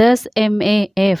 10 MAF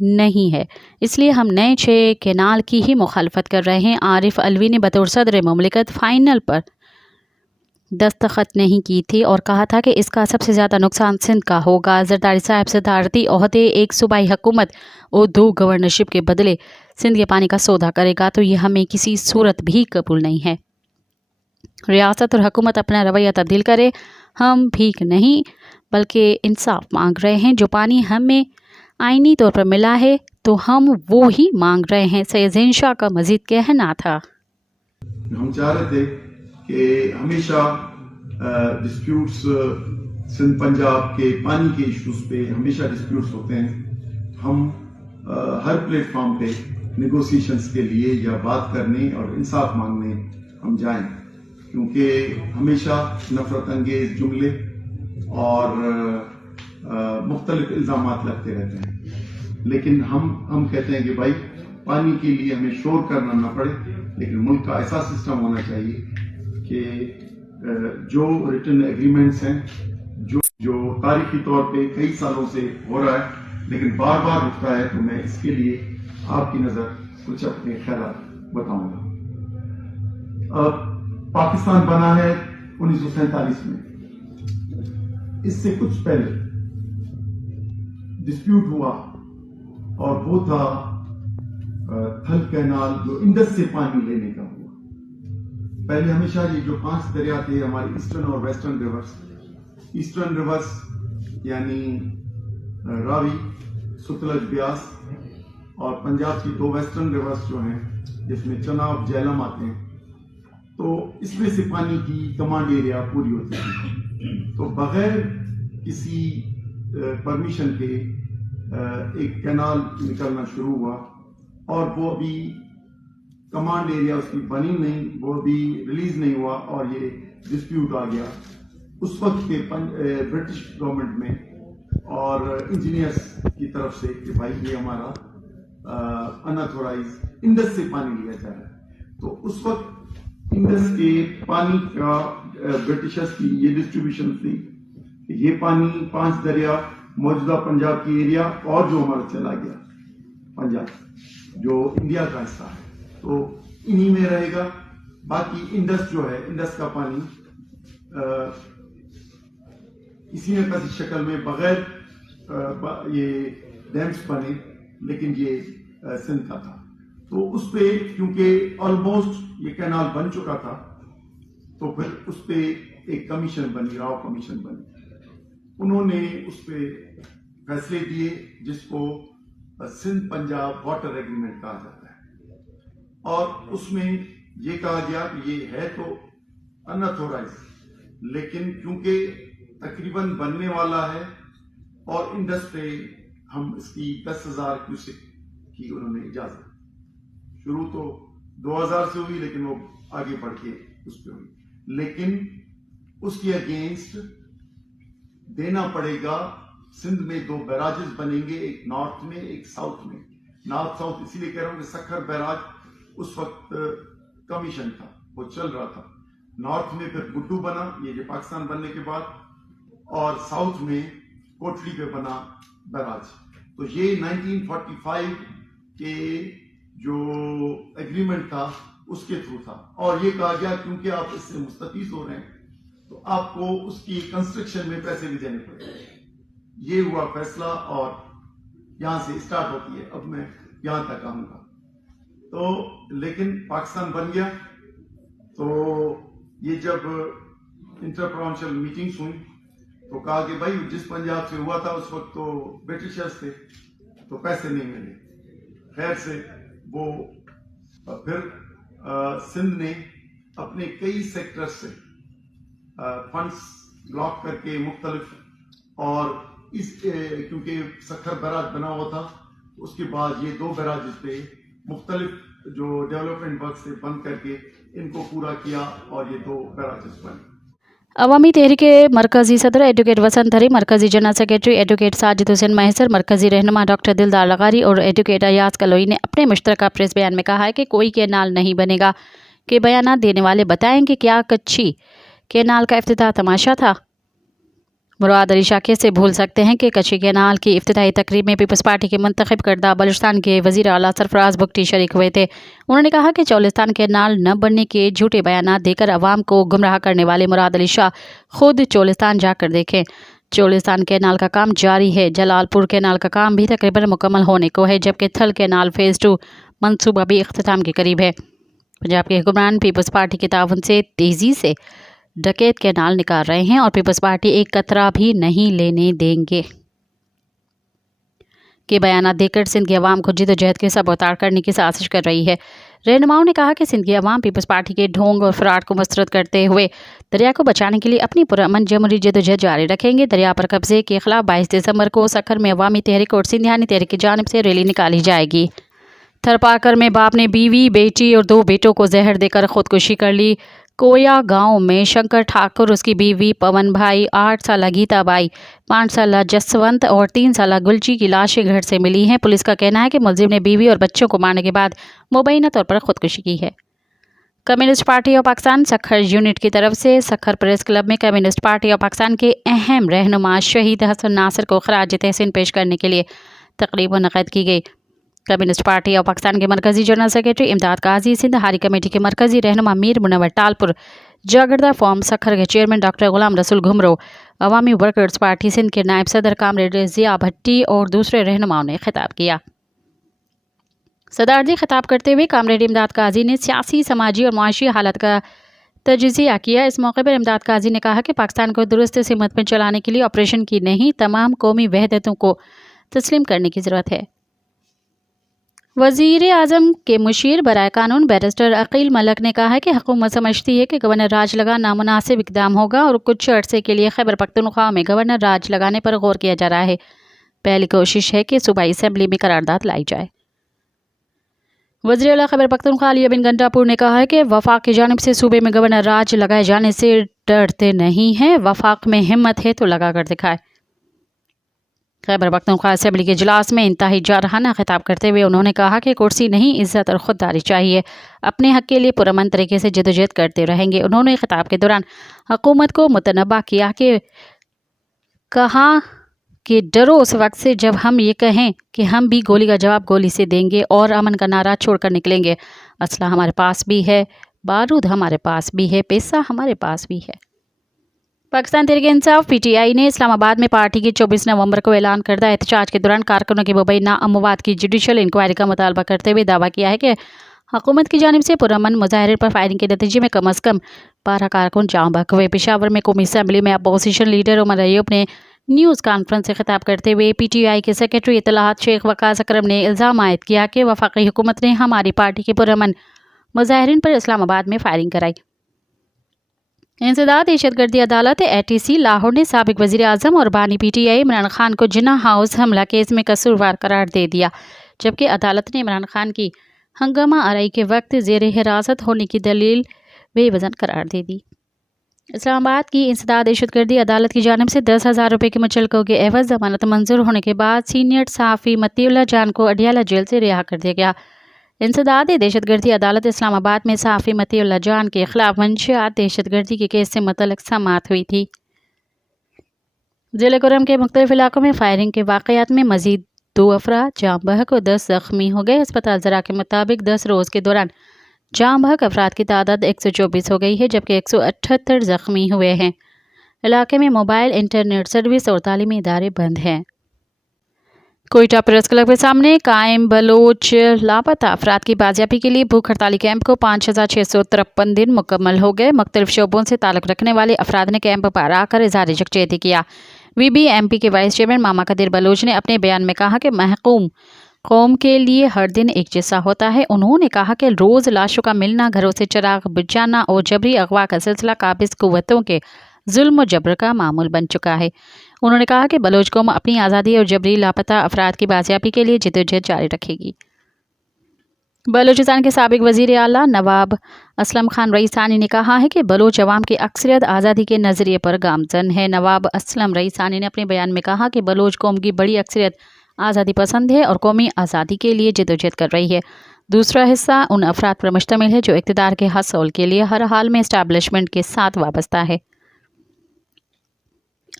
نہیں ہے، اس لیے ہم نئے 6 کینال کی ہی مخالفت کر رہے ہیں۔ عارف علوی نے بطور صدر مملکت فائنل پر دستخط نہیں کی تھی اور کہا تھا کہ اس کا سب سے زیادہ نقصان سندھ کا ہوگا۔ زرداری صاحب صدارتی عہدے ایک صوبائی حکومت اور 2 گورنرشپ کے بدلے سندھ کے پانی کا سودا کرے گا تو یہ ہمیں کسی صورت بھی قبول نہیں ہے۔ ریاست اور حکومت اپنا رویہ تبدیل کرے، ہم بھیک نہیں بلکہ انصاف مانگ رہے ہیں۔ جو پانی ہمیں آئینی طور پر ملا ہے تو ہم وہ ہی مانگ رہے ہیں، سید زین شاہ کا مزید کہنا تھا۔ ہم چاہ رہے تھے کہ ہمیشہ ڈسپیوٹس سندھ پنجاب کے پانی کے ایشوز پہ ہمیشہ ڈسپیوٹس ہوتے ہیں۔ ہم ہر پلیٹ فارم پہ نیگوسیشنز کے لیے یا بات کرنے اور انصاف مانگنے ہم جائیں، کیونکہ ہمیشہ نفرت انگیز جملے اور مختلف الزامات لگتے رہتے ہیں، لیکن ہم کہتے ہیں کہ بھائی پانی کے لیے ہمیں شور کرنا نہ پڑے، لیکن ملک کا ایسا سسٹم ہونا چاہیے کہ جو ریٹن ایگریمنٹس ہیں جو تاریخی طور پہ کئی سالوں سے ہو رہا ہے لیکن بار بار رکتا ہے، تو میں اس کے لیے آپ کی نظر کچھ اپنے خیالات بتاؤں گا۔ پاکستان بنا ہے 1947 میں، اس سے کچھ پہلے ڈسپیوٹ ہوا اور وہ تھا تھل کینال جو انڈس سے پانی لینے کا ہوا۔ پہلے ہمیشہ یہ جو 5 دریا تھے ہماری ایسٹرن اور ویسٹرن ریورس، ایسٹرن ریورس یعنی راوی، ستلج، بیاس، اور پنجاب کی 2 ویسٹرن ریورس جو ہیں جس میں چناب، جہلم آتے ہیں، تو اس میں سے پانی کی کمانڈ ایریا پوری ہوتی تھی۔ تو بغیر کسی پرمیشن کے ایک کینال نکلنا شروع ہوا اور وہ ابھی کمانڈ ایریا اس کی بنی نہیں، وہ ابھی ریلیز نہیں ہوا اور یہ ڈسپیوٹ آ گیا اس وقت کے برٹش گورنمنٹ میں اور انجینئرس کی طرف سے کہ بھائی یہ ہمارا اناتھورائز انڈس سے پانی لیا جا رہا ہے۔ تو اس وقت انڈس کے پانی کا برٹشرز کی یہ ڈسٹریبیوشن تھی کہ یہ پانی 5 دریا موجودہ پنجاب کی ایریا اور جو ہمارا چلا گیا پنجاب جو انڈیا کا حصہ ہے تو انہی میں رہے گا۔ باقی انڈس جو ہے، انڈس کا پانی کسی نہ کسی شکل میں بغیر یہ ڈیمز بنے، لیکن یہ سندھ کا تھا۔ تو اس پہ کیونکہ آلموسٹ یہ کینال بن چکا تھا تو پھر اس پہ ایک کمیشن بنی، راؤ کمیشن بنی۔ انہوں نے اس پہ فیصلے دیے جس کو سندھ پنجاب واٹر ایگریمنٹ کہا جاتا ہے، اور اس میں یہ کہا گیا کہ یہ ہے تو اناتھورائز، لیکن کیونکہ تقریباً بننے والا ہے اور انڈس پہ ہم اس کی 10,000 کیوسک کی انہوں نے اجازت۔ شروع تو 2000 سے ہوئی لیکن وہ آگے بڑھ کے اس پہ ہوئی، لیکن اس کے اگینسٹ دینا پڑے گا۔ سندھ میں 2 بیراجز بنیں گے، ایک نارتھ میں ایک ساؤتھ میں۔ نارتھ ساؤتھ اسی لیے کہہ رہا ہوں کہ سکھر بیراج اس وقت کمیشن تھا، وہ چل رہا تھا۔ نارتھ میں پھر گڈو بنا، یہ جو پاکستان بننے کے بعد، اور ساؤتھ میں کوٹلی پہ بنا بیراج۔ تو یہ 1945 کے جو ایگریمنٹ تھا اس کے تھرو تھا، اور یہ کہا گیا کیونکہ آپ اس سے مستفید ہو رہے ہیں تو آپ کو اس کی کنسٹرکشن میں پیسے بھی دینے پڑے گا۔ یہ ہوا فیصلہ اور یہاں سے اسٹارٹ ہوتی ہے۔ اب میں یہاں تک آؤں گا تو لیکن پاکستان بن گیا تو یہ جب انٹر پروونشل میٹنگز ہوئی تو کہا کہ بھائی جس پنجاب سے ہوا تھا اس وقت تو برٹشرز تھے تو پیسے نہیں ملے۔ خیر سے وہ پھر سندھ نے اپنے کئی سیکٹر سے فنڈز بلاک کر کے مختلف، اور اس کیونکہ سکھر بیراج بنا ہوا تھا اس کے بعد یہ 2 بیراجز پہ مختلف جو ڈیولپمنٹ ورک سے بند کر کے ان کو پورا کیا اور یہ 2 بیراجز بنے۔ عوامی تحریک مرکزی صدر ایڈوکیٹ وسنت ہری، مرکزی جنرل سیکرٹری ایڈوکیٹ ساجد حسین مہسر، مرکزی رہنما ڈاکٹر دلدار لغاری اور ایڈوکیٹ ایاز کلوئی نے اپنے مشترکہ پریس بیان میں کہا ہے کہ کوئی کینال نہیں بنے گا کہ بیانات دینے والے بتائیں کہ کیا کچھی کینال کا افتتاح تماشا تھا۔ مراد علی شاہ کیسے بھول سکتے ہیں کہ کچی کینال کی افتتاحی تقریب میں پیپلز پارٹی کے منتخب کردہ بلوچستان کے وزیر اعلیٰ سرفراز بگٹی شریک ہوئے تھے۔ انہوں نے کہا کہ چولستان کینال نہ بننے کے جھوٹے بیانات دے کر عوام کو گمراہ کرنے والے مراد علی شاہ خود چولستان جا کر دیکھیں۔ چولستان کینال کا کام جاری ہے۔ جلال پور کینال کا کام بھی تقریباً مکمل ہونے کو ہے، جبکہ تھل کینال فیز 2 منصوبہ بھی اختتام کے قریب ہے۔ پنجاب کے حکمران پیپلز پارٹی کے تعاون سے تیزی سے ڈکیت کینال نکال رہے ہیں اور پیپلز پارٹی ایک قطرہ بھی نہیں لینے دیں گے کہ بیانات دے کر سندھ کی عوام کو جدوجہد کے سبوتار کرنے کی سازش کر رہی ہے۔ رہنماؤں نے کہا کہ سندھ کی عوام پیپلز پارٹی کے ڈھونگ اور فراڈ کو مسترد کرتے ہوئے دریا کو بچانے کے لیے اپنی پرامن جمہوری جدوجہد جاری رکھیں گے۔ دریا پر قبضے کے خلاف 22 دسمبر کو سکھر میں عوامی تحریک اور سندھیانی تحریک کی جانب سے ریلی نکالی جائے گی۔ تھرپارکر میں باپ نے بیوی، بیٹی اور 2 بیٹوں کو زہر دے کر خودکشی کر لی۔ کویا گاؤں میں شنکر ٹھاکر، اس کی بیوی پون بھائی، 8 سالہ گیتا بائی، 5 سالہ جسونت اور 3 سالہ گلچی کی لاشیں گھر سے ملی ہیں۔ پولیس کا کہنا ہے کہ ملزم نے بیوی اور بچوں کو مارنے کے بعد مبینہ طور پر خودکشی کی ہے۔ Communist party of Pakistan Sukkur unit کی طرف سے سکھر پریس کلب میں کمیونسٹ پارٹی آف پاکستان کے اہم رہنما شہید حسن ناصر کو خراج تحسین پیش کرنے کے لیے تقریب منعقد کی گئی۔ کمیونسٹ پارٹی آف پاکستان کے مرکزی جنرل سیکرٹری امداد قاضی، سندھ ہاری کمیٹی کے مرکزی رہنما میر منور ٹالپور، جاگردہ فارم سکھر کے چیئرمین ڈاکٹر غلام رسول گھمرو، عوامی ورکرز پارٹی سندھ کے نائب صدر کامریڈ ضیاء بھٹی اور دوسرے رہنماؤں نے خطاب کیا۔ صدارتی خطاب کرتے ہوئے کامریڈ امداد قاضی نے سیاسی، سماجی اور معاشی حالت کا تجزیہ کیا۔ اس موقع پر امداد قاضی نے کہا کہ پاکستان کو درست سمت میں چلانے کے لیے آپریشن کی نہیں، تمام قومی وحدتوں کو تسلیم کرنے کی ضرورت ہے۔ وزیر اعظم کے مشیر برائے قانون بیرسٹر عقیل ملک نے کہا ہے کہ حکومت سمجھتی ہے کہ گورنر راج لگانا نامناسب اقدام ہوگا اور کچھ عرصے کے لیے خیبر پختونخوا میں گورنر راج لگانے پر غور کیا جا رہا ہے۔ پہلی کوشش ہے کہ صوبائی اسمبلی میں قرارداد لائی جائے۔ وزیر اعلیٰ خیبر پختونخوا علی بن گنڈاپور نے کہا ہے کہ وفاق کی جانب سے صوبے میں گورنر راج لگائے جانے سے ڈرتے نہیں ہیں، وفاق میں ہمت ہے تو لگا کر دکھائے۔ خیبر پختونخوا اسمبلی کے اجلاس میں انتہائی جارحانہ خطاب کرتے ہوئے انہوں نے کہا کہ کرسی نہیں، عزت اور خودداری چاہیے، اپنے حق کے لیے پرامن طریقے سے جدوجہد کرتے رہیں گے۔ انہوں نے خطاب کے دوران حکومت کو متنبہ کیا کہ کہاں کہ ڈرو اس وقت سے جب ہم یہ کہیں کہ ہم بھی گولی کا جواب گولی سے دیں گے اور امن کا نعرہ چھوڑ کر نکلیں گے۔ اسلحہ ہمارے پاس بھی ہے، بارود ہمارے پاس بھی ہے، پیسہ ہمارے پاس بھی ہے۔ Pakistan Tehreek Insaf P T I نے اسلام آباد میں پارٹی کی 24 نومبر کو اعلان کردہ احتجاج کے دوران کارکنوں کی مبینہ اموات کی جوڈیشل انکوائری کا مطالبہ کرتے ہوئے دعویٰ کیا ہے کہ حکومت کی جانب سے پرامن مظاہرے پر فائرنگ کے نتیجے میں کم از کم 12 کارکن جاں بحق ہوئے۔ پشاور میں قومی اسمبلی میں اپوزیشن لیڈر عمر ایوب نے نیوز کانفرنس سے خطاب کرتے ہوئے پی ٹی آئی کے سیکرٹری اطلاعات شیخ وقاص اکرم نے الزام عائد کیا کہ وفاقی حکومت نے ہماری پارٹی کے پرامن مظاہرین پر اسلام آباد میں فائرنگ کرائی۔ انسداد دہشت گردی عدالت اے ٹی سی لاہور نے سابق وزیر اعظم اور بانی P T I Imran Khan کو جناح ہاؤس حملہ کیس میں قصوروار قرار دے دیا، جبکہ عدالت نے عمران خان کی ہنگامہ آرائی کے وقت زیر حراست ہونے کی دلیل بے وزن قرار دے دی۔ اسلام آباد کی انسداد دہشت گردی عدالت کی جانب سے 10,000 روپے کے مچلقوں کے عوض ضمانت منظور ہونے کے بعد سینئر صحافی متی اللہ جان کو اڈیالہ جیل سے رہا کر دیا گیا۔ انسداد دہشت گردی عدالت اسلام آباد میں صحافی متی اللہ جان کے خلاف منشیات دہشت گردی کے کیس سے متعلق سماعت ہوئی تھی۔ ضلع کرم کے مختلف علاقوں میں فائرنگ کے واقعات میں مزید 2 افراد جاں بحق اور 10 زخمی ہو گئے۔ اسپتال زرا کے مطابق 10 روز کے دوران جاں بحق افراد کی تعداد 124 ہو گئی ہے، جبکہ 178 زخمی ہوئے ہیں۔ علاقے میں موبائل، انٹرنیٹ سروس اور تعلیمی ادارے بند ہیں۔ کوئٹہ پریس کلب کے سامنے قائم بلوچ لاپتہ افراد کی بازیابی کے لیے بھوک ہڑتالی کیمپ کو 5,653 دن مکمل ہو گئے۔ مختلف شعبوں سے تعلق رکھنے والے افراد نے کیمپ پر آ کر اظہار یکجہتی کیا۔ وی بی ایم پی کے وائس چیئرمین ماما قدیر بلوچ نے اپنے بیان میں کہا کہ محکوم قوم کے لیے ہر دن ایک جیسا ہوتا ہے۔ انہوں نے کہا کہ روز لاشوں کا ملنا، گھروں سے چراغ بجھانا اور جبری اغوا کا سلسلہ قابض قوتوں کے ظلم و جبر کا معمول بن چکا ہے۔ انہوں نے کہا کہ بلوچ قوم اپنی آزادی اور جبری لاپتہ افراد کی بازیابی کے لیے جدوجہد جاری رکھے گی۔ بلوچستان کے سابق وزیر اعلیٰ نواب اسلم خان رئیسانی نے کہا ہے کہ بلوچ عوام کی اکثریت آزادی کے نظریے پر گامزن ہے۔ نواب اسلم رئیسانی نے اپنے بیان میں کہا کہ بلوچ قوم کی بڑی اکثریت آزادی پسند ہے اور قومی آزادی کے لیے جدوجہد کر رہی ہے۔ دوسرا حصہ ان افراد پر مشتمل ہے جو اقتدار کے حصول کے لیے ہر حال میں اسٹیبلشمنٹ کے ساتھ وابستہ ہے۔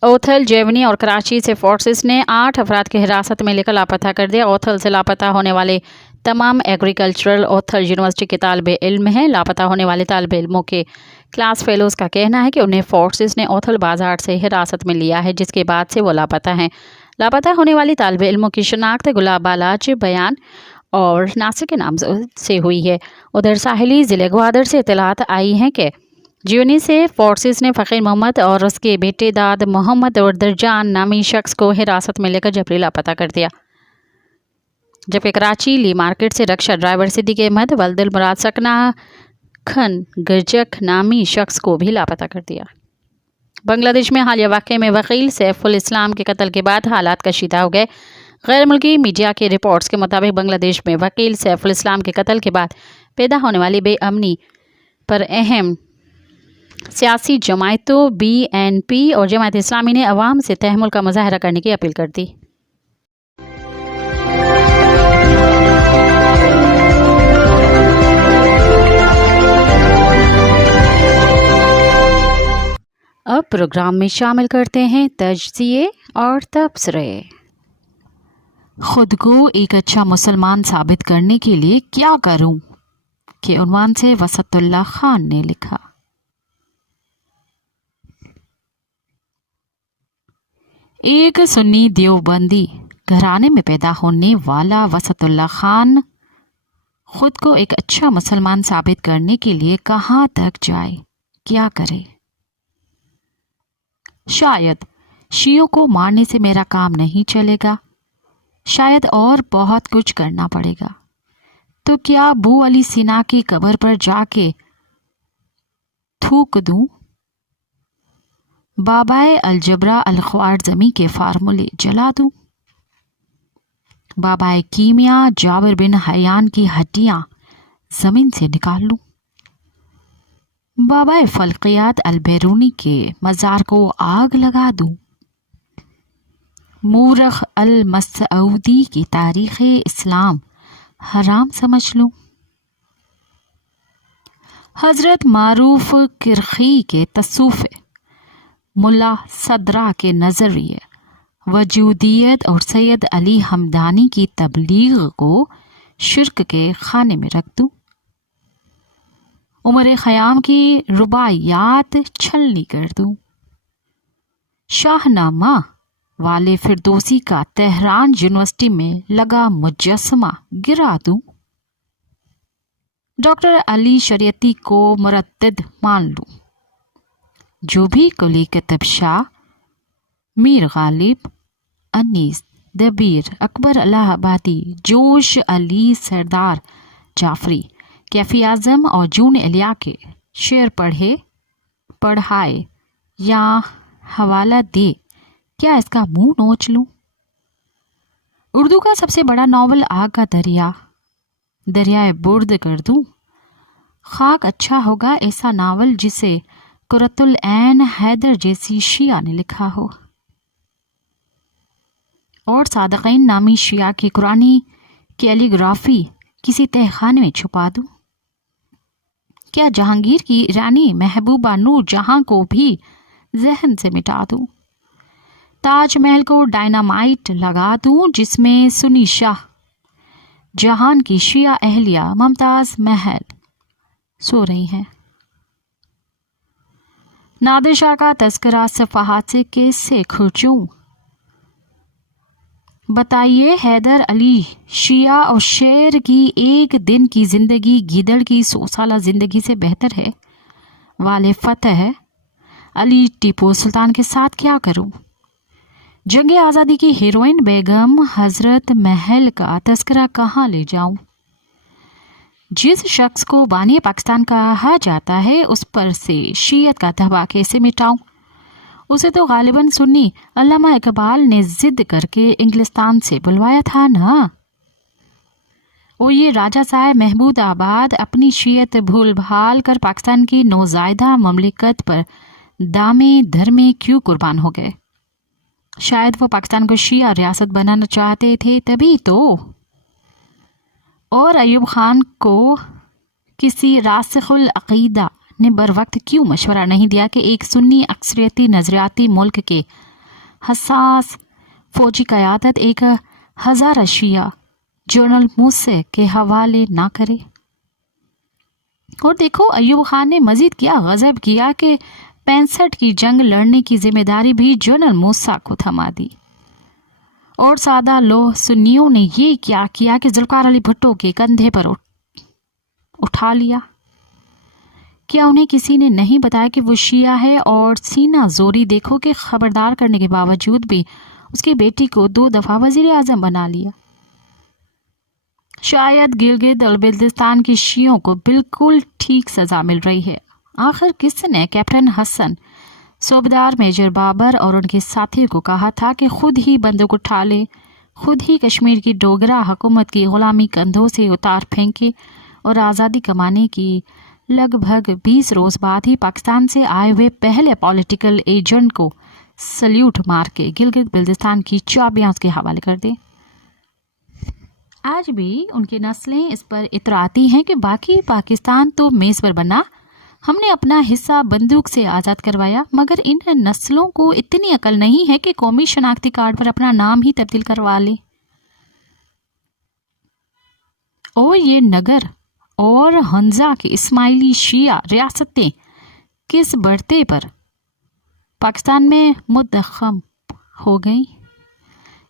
اوتھل، جیونی اور کراچی سے فورسز نے 8 افراد کی حراست میں لے کر لاپتہ کر دیا۔ اوتھل سے لاپتہ ہونے والے تمام ایگریکلچرل اوتھل یونیورسٹی کے طالب علم ہیں۔ لاپتہ ہونے والے طالب علموں کے کلاس فیلوز کا کہنا ہے کہ انہیں فورسز نے اوتھل بازار سے حراست میں لیا ہے، جس کے بعد سے وہ لاپتہ ہیں۔ لاپتہ ہونے والی طالب علموں کی شناخت گلاب بالاچ بیان اور ناصر کے نام سے ہوئی ہے۔ ادھر ساحلی ضلع گوادر سے اطلاعات آئی ہیں کہ جیونی سے فورسز نے فقیر محمد اور اس کے بیٹے داد محمد اور درجان نامی شخص کو حراست میں لے کر جبری لاپتہ کر دیا، جبکہ کراچی لی مارکیٹ سے رکشہ ڈرائیور صدیق احمد ولد المراد سکنا کھن گرجک نامی شخص کو بھی لاپتہ کر دیا۔ بنگلہ دیش میں حالیہ واقعے میں وکیل سیف الاسلام کے قتل کے بعد حالات کشیدہ ہو گئے۔ غیر ملکی میڈیا کے رپورٹس کے مطابق بنگلہ دیش میں وکیل سیف الاسلام کے قتل کے بعد پیدا ہونے والی بے امنی پر اہم سیاسی جماعتوں BNP اور جماعت اسلامی نے عوام سے تحمل کا مظاہرہ کرنے کی اپیل کر دی۔ اب پروگرام میں شامل کرتے ہیں تجزیے اور تبصرے۔ خود کو ایک اچھا مسلمان ثابت کرنے کے لیے کیا کروں کے عنوان سے وسط اللہ خان نے لکھا۔ ایک سنی دیوبندی گھرانے میں پیدا ہونے والا وسط اللہ خان خود کو ایک اچھا مسلمان ثابت کرنے کے لیے کہاں تک جائے، کیا کرے؟ شاید شیعوں کو مارنے سے میرا کام نہیں چلے گا، شاید اور بہت کچھ کرنا پڑے گا، تو کیا ابو علی سینا کی قبر پر جا کے تھوک دوں؟ بابائے الجبرا الخوارزمی کے فارمولے جلا دوں؟ بابائے کیمیا جابر بن حیان کی ہڈیاں زمین سے نکال لوں؟ بابائے فلقیات البیرونی کے مزار کو آگ لگا دوں؟ مورخ المسعودی کی تاریخ اسلام حرام سمجھ لوں؟ حضرت معروف کرخی کے تصوف، ملا صدرہ کے نظریے وجودیت اور سید علی حمدانی کی تبلیغ کو شرک کے خانے میں رکھ دوں؟ عمر خیام کی رباعیات چھلنی کر دوں؟ شاہ نامہ والے فردوسی کا تہران یونیورسٹی میں لگا مجسمہ گرا دوں؟ ڈاکٹر علی شریعتی کو مرتد مان لوں؟ جو بھی قلی قطب شاہ، میر غالب، انیس دبیر، اکبر الہ آبادی، جوش علی سردار جعفری، کیفی اعظم اور جون الیاہ کے شعر پڑھے، پڑھائے یا حوالہ دے، کیا اس کا منہ نوچ لوں؟ اردو کا سب سے بڑا ناول آگ کا دریا، دریائے برد کر دوں؟ خاک اچھا ہوگا ایسا ناول جسے قرۃ العین حیدر جیسی شیعہ نے لکھا ہو، اور صادقین نامی شیعہ کی قرآنی کیلیگرافی کسی تہہ خانے میں چھپا دوں؟ کیا جہانگیر کی رانی محبوبہ نور جہاں کو بھی ذہن سے مٹا دوں؟ تاج محل کو ڈائنامائٹ لگا دوں جس میں سنی شاہ جہان کی شیعہ اہلیہ ممتاز محل سو رہی ہیں؟ نادر شاہ کا تذکرہ صفحات سے کیسے کھرچوں؟ بتائیے حیدر علی شیعہ اور شیر کی ایک دن کی زندگی گیدڑ کی 100 سالہ زندگی سے بہتر ہے۔ والے فتح علی ٹیپو سلطان کے ساتھ کیا کروں؟ جنگ آزادی کی ہیروئن بیگم حضرت محل کا تذکرہ کہاں لے جاؤں؟ جس شخص کو بانی پاکستان کہا جاتا ہے اس پر سے شیعت کا دھبا کیسے مٹاؤں؟ اسے تو غالباً سنی علامہ اقبال نے ضد کر کے انگلستان سے بلوایا تھا نا۔ وہ یہ راجہ صاحب محمود آباد اپنی شیعت بھول بھال کر پاکستان کی نوزائیدہ مملکت پر دامے دھرمے کیوں قربان ہو گئے؟ شاید وہ پاکستان کو شیعہ ریاست بنانا چاہتے تھے تبھی تو۔ اور ایوب خان کو کسی راسخ العقیدہ نے بر وقت کیوں مشورہ نہیں دیا کہ ایک سنی اکثریتی نظریاتی ملک کے حساس فوجی قیادت ایک ہزارہ شیعہ جنرل موسی کے حوالے نہ کرے؟ اور دیکھو ایوب خان نے مزید کیا غضب کیا کہ 65 کی جنگ لڑنے کی ذمہ داری بھی جنرل موسی کو تھما دی، اور سادہ لو سنیوں نے یہ کیا کیا کہ ذوالفقار علی بھٹو کے کندھے پر اٹھا لیا۔ کیا انہیں کسی نے نہیں بتایا کہ وہ شیعہ ہے؟ اور سینہ زوری دیکھو کہ خبردار کرنے کے باوجود بھی اس کی بیٹی کو 2 دفعہ وزیر اعظم بنا لیا۔ شاید گلگت اور بلتستان کی شیعوں کو بالکل ٹھیک سزا مل رہی ہے۔ آخر کس نے کیپٹن حسن، صوبدار میجر بابر اور ان کے ساتھیوں کو کہا تھا کہ خود ہی بندوق اٹھا لے، خود ہی کشمیر کی ڈوگرا حکومت کی غلامی کندھوں سے اتار پھینکے، اور آزادی کمانے کی لگ بھگ 20 روز بعد ہی پاکستان سے آئے ہوئے پہلے پولیٹیکل ایجنٹ کو سلیوٹ مار کے گلگت بلتستان کی چابیاں اس کے حوالے کر دیں۔ آج بھی ان کی نسلیں اس پر اتراتی ہیں کہ باقی پاکستان تو میز پر بنا، ہم نے اپنا حصہ بندوق سے آزاد کروایا، مگر ان نسلوں کو اتنی عقل نہیں ہے کہ قومی شناختی کارڈ پر اپنا نام ہی تبدیل کروا لے۔ اور یہ نگر اور ہنزا کے اسماعیلی شیعہ ریاستیں کس بڑھتے پر پاکستان میں مدغم ہو گئیں؟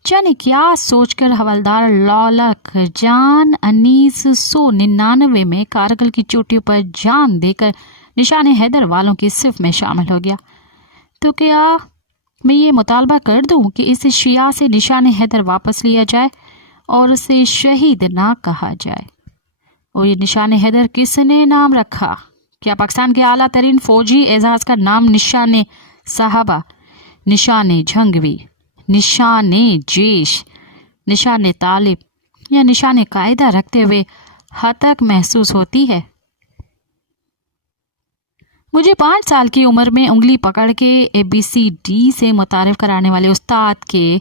جانے کیا سوچ کر حوالدار لولک جان 1999 میں کارگل کی چوٹیوں پر جان دے کر نشان حیدر والوں کی صف میں شامل ہو گیا۔ تو کیا میں یہ مطالبہ کر دوں کہ اس شیعہ سے نشان حیدر واپس لیا جائے اور اسے شہید نہ کہا جائے؟ اور یہ نشان حیدر کس نے نام رکھا؟ کیا پاکستان کے اعلیٰ ترین فوجی اعزاز کا نام نشان صحابہ، نشان جھنگوی، نشان جیش، نشان طالب یا نشان قاعدہ رکھتے ہوئے ہتک محسوس ہوتی ہے؟ مجھے 5 سال کی عمر میں انگلی پکڑ کے ABCD سے متعارف کرانے والے استاد کے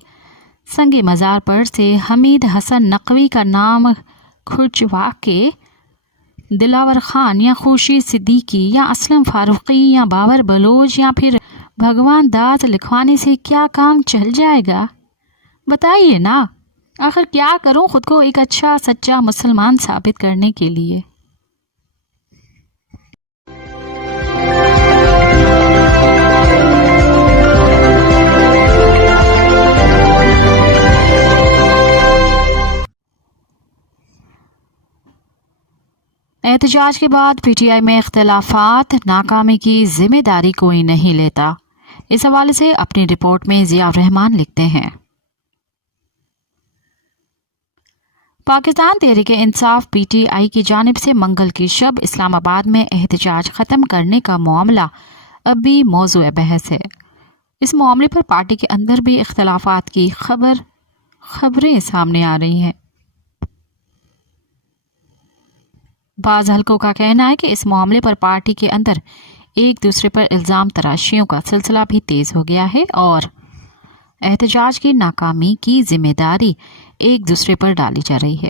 سنگ مزار پر سے حمید حسن نقوی کا نام کھرچوا کے دلاور خان یا خورشید صدیقی یا اسلم فاروقی یا بابر بلوچ یا پھر بھگوان داس لکھوانے سے کیا کام چل جائے گا؟ بتائیے نا۔ آخر کیا کروں خود کو ایک اچھا سچا مسلمان ثابت کرنے کے لیے؟ احتجاج کے بعد PTI میں اختلافات، ناکامی کی ذمہ داری کوئی نہیں لیتا۔ اس حوالے سے اپنی رپورٹ میں ضیاء الرحمان لکھتے ہیں، پاکستان تحریک انصاف PTI کی جانب سے منگل کی شب اسلام آباد میں احتجاج ختم کرنے کا معاملہ اب بھی موضوع بحث ہے۔ اس معاملے پر پارٹی کے اندر بھی اختلافات کی خبریں سامنے آ رہی ہیں۔ بعض حلقوں کا کہنا ہے کہ اس معاملے پر پارٹی کے اندر ایک دوسرے پر الزام تراشیوں کا سلسلہ بھی تیز ہو گیا ہے اور احتجاج کی ناکامی کی ذمہ داری ایک دوسرے پر ڈالی جا رہی ہے۔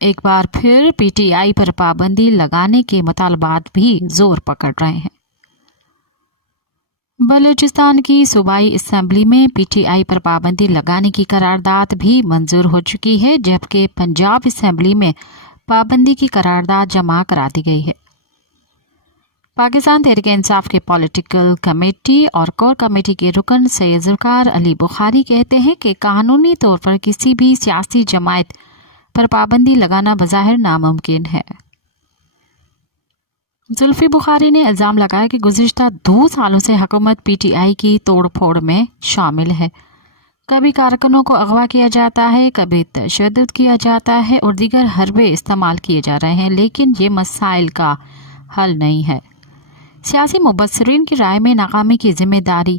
ایک بار پھر PTI پر پابندی لگانے کے مطالبات بھی زور پکڑ رہے ہیں۔ بلوچستان کی صوبائی اسمبلی میں PTI پر پابندی لگانے کی قرارداد بھی منظور ہو چکی ہے، جبکہ پنجاب اسمبلی میں پابندی کی قرارداد جمع کرا دی گئی ہے۔ پاکستان تحریک انصاف کے پولیٹیکل کمیٹی اور کور کمیٹی کے رکن سید ذوالفقار علی بخاری کہتے ہیں کہ قانونی طور پر کسی بھی سیاسی جماعت پر پابندی لگانا بظاہر ناممکن ہے۔ زلفی بخاری نے الزام لگایا کہ گزشتہ 2 سالوں سے حکومت PTI کی توڑ پھوڑ میں شامل ہے۔ کبھی کارکنوں کو اغوا کیا جاتا ہے، کبھی تشدد کیا جاتا ہے اور دیگر حربے استعمال کیے جا رہے ہیں، لیکن یہ مسائل کا حل نہیں ہے۔ سیاسی مبصرین کی رائے میں ناکامی کی ذمہ داری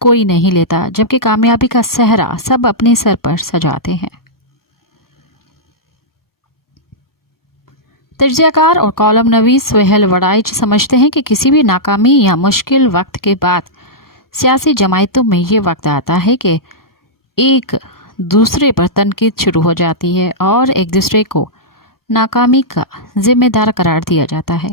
کوئی نہیں لیتا، جبکہ کامیابی کا صحرا سب اپنے سر پر سجاتے ہیں۔ تجزیہ کار اور کالم نویس سہیل وڑائچ سمجھتے ہیں کہ کسی بھی ناکامی یا مشکل وقت کے بعد سیاسی جماعتوں میں یہ وقت آتا ہے کہ ایک دوسرے پر تنقید شروع ہو جاتی ہے اور ایک دوسرے کو ناکامی کا ذمہ دار قرار دیا جاتا ہے۔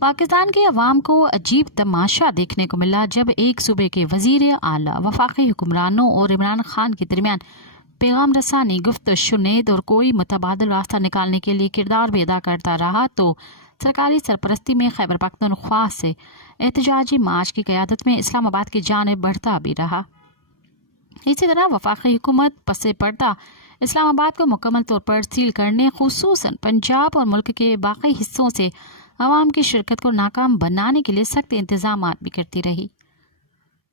پاکستان کے عوام کو عجیب تماشا دیکھنے کو ملا جب ایک صوبے کے وزیر اعلیٰ وفاقی حکمرانوں اور عمران خان کے درمیان پیغام رسانی، گفت و شنید اور کوئی متبادل راستہ نکالنے کے لیے کردار بھی ادا کرتا رہا تو سرکاری سرپرستی میں خیبر پختونخوا سے احتجاجی مارچ کی قیادت میں اسلام آباد کی جانب بڑھتا بھی رہا۔ اسی طرح وفاقی حکومت پس پردہ اسلام آباد کو مکمل طور پر سیل کرنے، خصوصاً پنجاب اور ملک کے باقی حصوں سے عوام کی شرکت کو ناکام بنانے کے لیے سخت انتظامات بھی کرتی رہی۔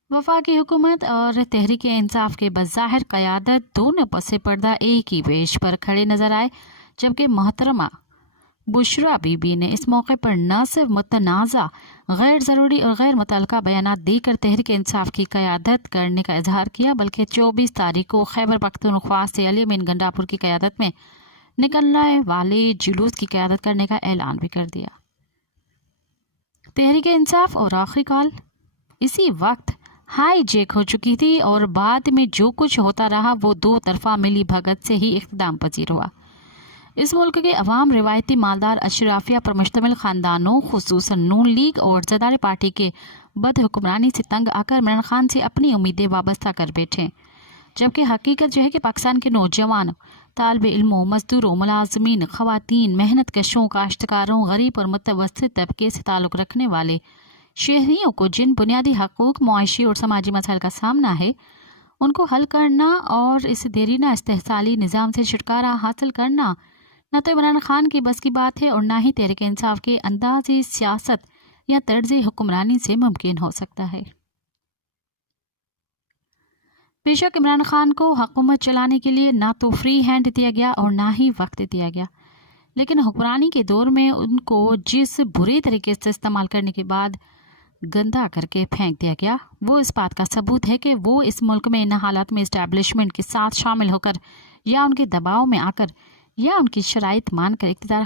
وفاقی حکومت اور تحریک انصاف کے بظاہر قیادت دونوں پس پردہ ایک ہی پیش پر کھڑے نظر آئے، جبکہ محترمہ بشرا بی بی نے اس موقع پر نہ صرف متنازع، غیر ضروری اور غیر متعلقہ بیانات دے کر تحریک انصاف کی قیادت کرنے کا اظہار کیا، بلکہ 24 تاریخ کو خیبر پختونخوا سے علی امین گنڈاپور کی قیادت میں نکلنے والے جلوس کی قیادت کرنے کا اعلان بھی کر دیا۔ تحریک انصاف اور آخری کال اسی وقت ہائی جیک ہو چکی تھی اور بعد میں جو کچھ ہوتا رہا وہ دو طرفہ ملی بھگت سے ہی اختتام پذیر ہوا۔ اس ملک کے عوام روایتی مالدار اشرافیہ پر مشتمل خاندانوں، خصوصاً نون لیگ اور زرداری پارٹی کے بد حکمرانی سے تنگ آ کر عمران خان سے اپنی امیدیں وابستہ کر بیٹھے، جبکہ حقیقت جو ہے کہ پاکستان کے نوجوان، طالب علموں، مزدوروں، ملازمین، خواتین، محنت کشوں، کاشتکاروں، غریب اور متوسط طبقے سے تعلق رکھنے والے شہریوں کو جن بنیادی حقوق، معاشی اور سماجی مسائل کا سامنا ہے، ان کو حل کرنا اور اس دیرینہ استحصالی نظام سے چھٹکارا حاصل کرنا نہ تو عمران خان کی بس کی بات ہے اور نہ ہی تحریک انصاف کے انداز سیاست یا طرز حکمرانی سے ممکن ہو سکتا ہے۔ بے شک عمران خان کو حکومت چلانے کے لیے نہ تو فری ہینڈ دیا گیا اور نہ ہی وقت دیا گیا، لیکن حکمرانی کے دور میں ان کو جس برے طریقے سے استعمال کرنے کے بعد گندا کر کے پھینک دیا گیا، وہ اس بات کا ثبوت ہے کہ وہ اس ملک میں ان حالات میں اسٹیبلشمنٹ کے ساتھ شامل ہو کر یا ان کے دباؤ میں آ کر یا ان کی شرائط مان کر اقتدار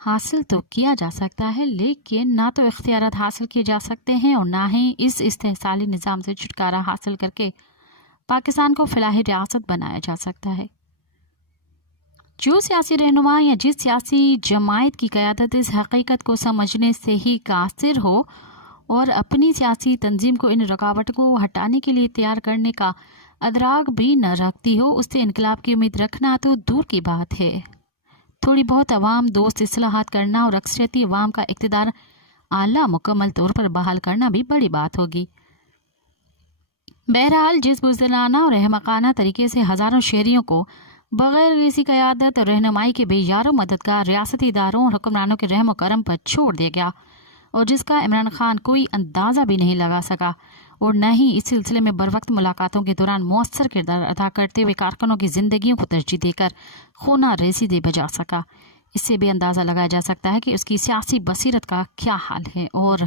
حاصل تو کیا جا سکتا ہے، لیکن نہ تو اختیارات حاصل کیے جا سکتے ہیں اور نہ ہی اس استحصالی نظام سے چھٹکارا حاصل کر کے پاکستان کو فلاحی ریاست بنایا جا سکتا ہے۔ جو سیاسی رہنما یا جس سیاسی جماعت کی قیادت اس حقیقت کو سمجھنے سے ہی قاصر ہو اور اپنی سیاسی تنظیم کو ان رکاوٹوں کو ہٹانے کے لیے تیار کرنے کا ادراک بھی نہ رکھتی ہو، اس سے انقلاب کی امید رکھنا تو دور کی بات ہے۔ تھوڑی بہت عوام دوست اصلاحات کرنا اور اکثریتی عوام کا اقتدار اعلیٰ مکمل طور پر بحال کرنا بھی بڑی بات ہوگی۔ بہرحال جس بزدلانہ اور احمقانہ طریقے سے ہزاروں شہریوں کو بغیر کسی قیادت اور رہنمائی کے بے یار و مددگار ریاستی اداروں اور حکمرانوں کے رحم و کرم پر چھوڑ دیا گیا اور جس کا عمران خان کوئی اندازہ بھی نہیں لگا سکا اور نہ ہی اس سلسلے میں بروقت ملاقاتوں کے دوران مؤثر کردار ادا کرتے ہوئے کارکنوں کی زندگیوں کو ترجیح دے کر خونہ ریزی دے بجا سکا، اس سے بھی اندازہ لگایا جا سکتا ہے کہ اس کی سیاسی بصیرت کا کیا حال ہے اور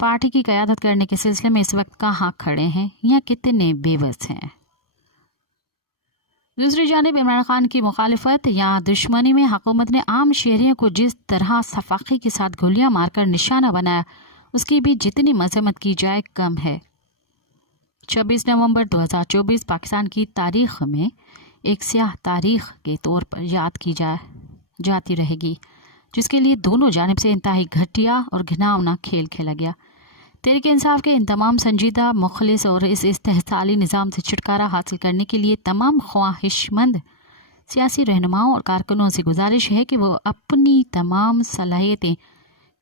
پارٹی کی قیادت کرنے کے سلسلے میں اس وقت کہاں کھڑے ہیں یا کتنے بے بس ہیں۔ دوسری جانب عمران خان کی مخالفت یا دشمنی میں حکومت نے عام شہریوں کو جس طرح صفاقی کے ساتھ گولیاں مار کر نشانہ بنایا، اس کی بھی جتنی مذمت کی جائے کم ہے۔ 26 نومبر 2024 پاکستان کی تاریخ میں ایک سیاہ تاریخ کے طور پر یاد کی جاتی رہے گی، جس کے لیے دونوں جانب سے انتہائی گھٹیا اور گھناؤنا کھیل کھیلا گیا۔ تحریک انصاف کے ان تمام سنجیدہ، مخلص اور اس استحصالی نظام سے چھٹکارا حاصل کرنے کے لیے تمام خواہش مند سیاسی رہنماؤں اور کارکنوں سے گزارش ہے کہ وہ اپنی تمام صلاحیتیں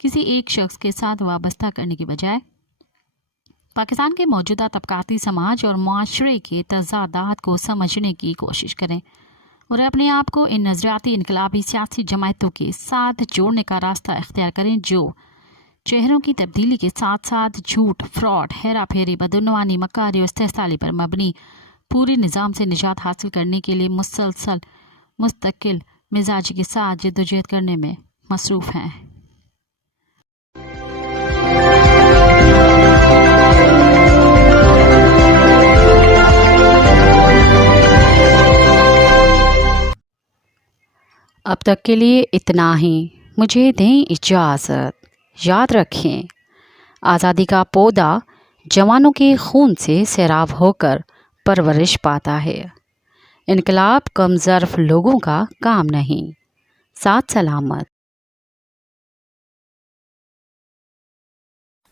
کسی ایک شخص کے ساتھ وابستہ کرنے کی بجائے پاکستان کے موجودہ طبقاتی سماج اور معاشرے کے تضادات کو سمجھنے کی کوشش کریں اور اپنے آپ کو ان نظریاتی انقلابی سیاسی جماعتوں کے ساتھ جوڑنے کا راستہ اختیار کریں جو چہروں کی تبدیلی کے ساتھ ساتھ جھوٹ، فراڈ، ہیرا پھیری، بدعنوانی، مکاری اور استحصالی پر مبنی پوری نظام سے نجات حاصل کرنے کے لیے مسلسل مستقل مزاجی کے ساتھ جدوجہد کرنے میں مصروف ہیں۔ اب تک کے لیے اتنا ہی، مجھے دیں اجازت۔ یاد رکھیں، آزادی کا پودا جوانوں کے خون سے سیراب ہو کر پرورش پاتا ہے۔ انقلاب کم ظرف لوگوں کا کام نہیں۔ ساتھ سلامت۔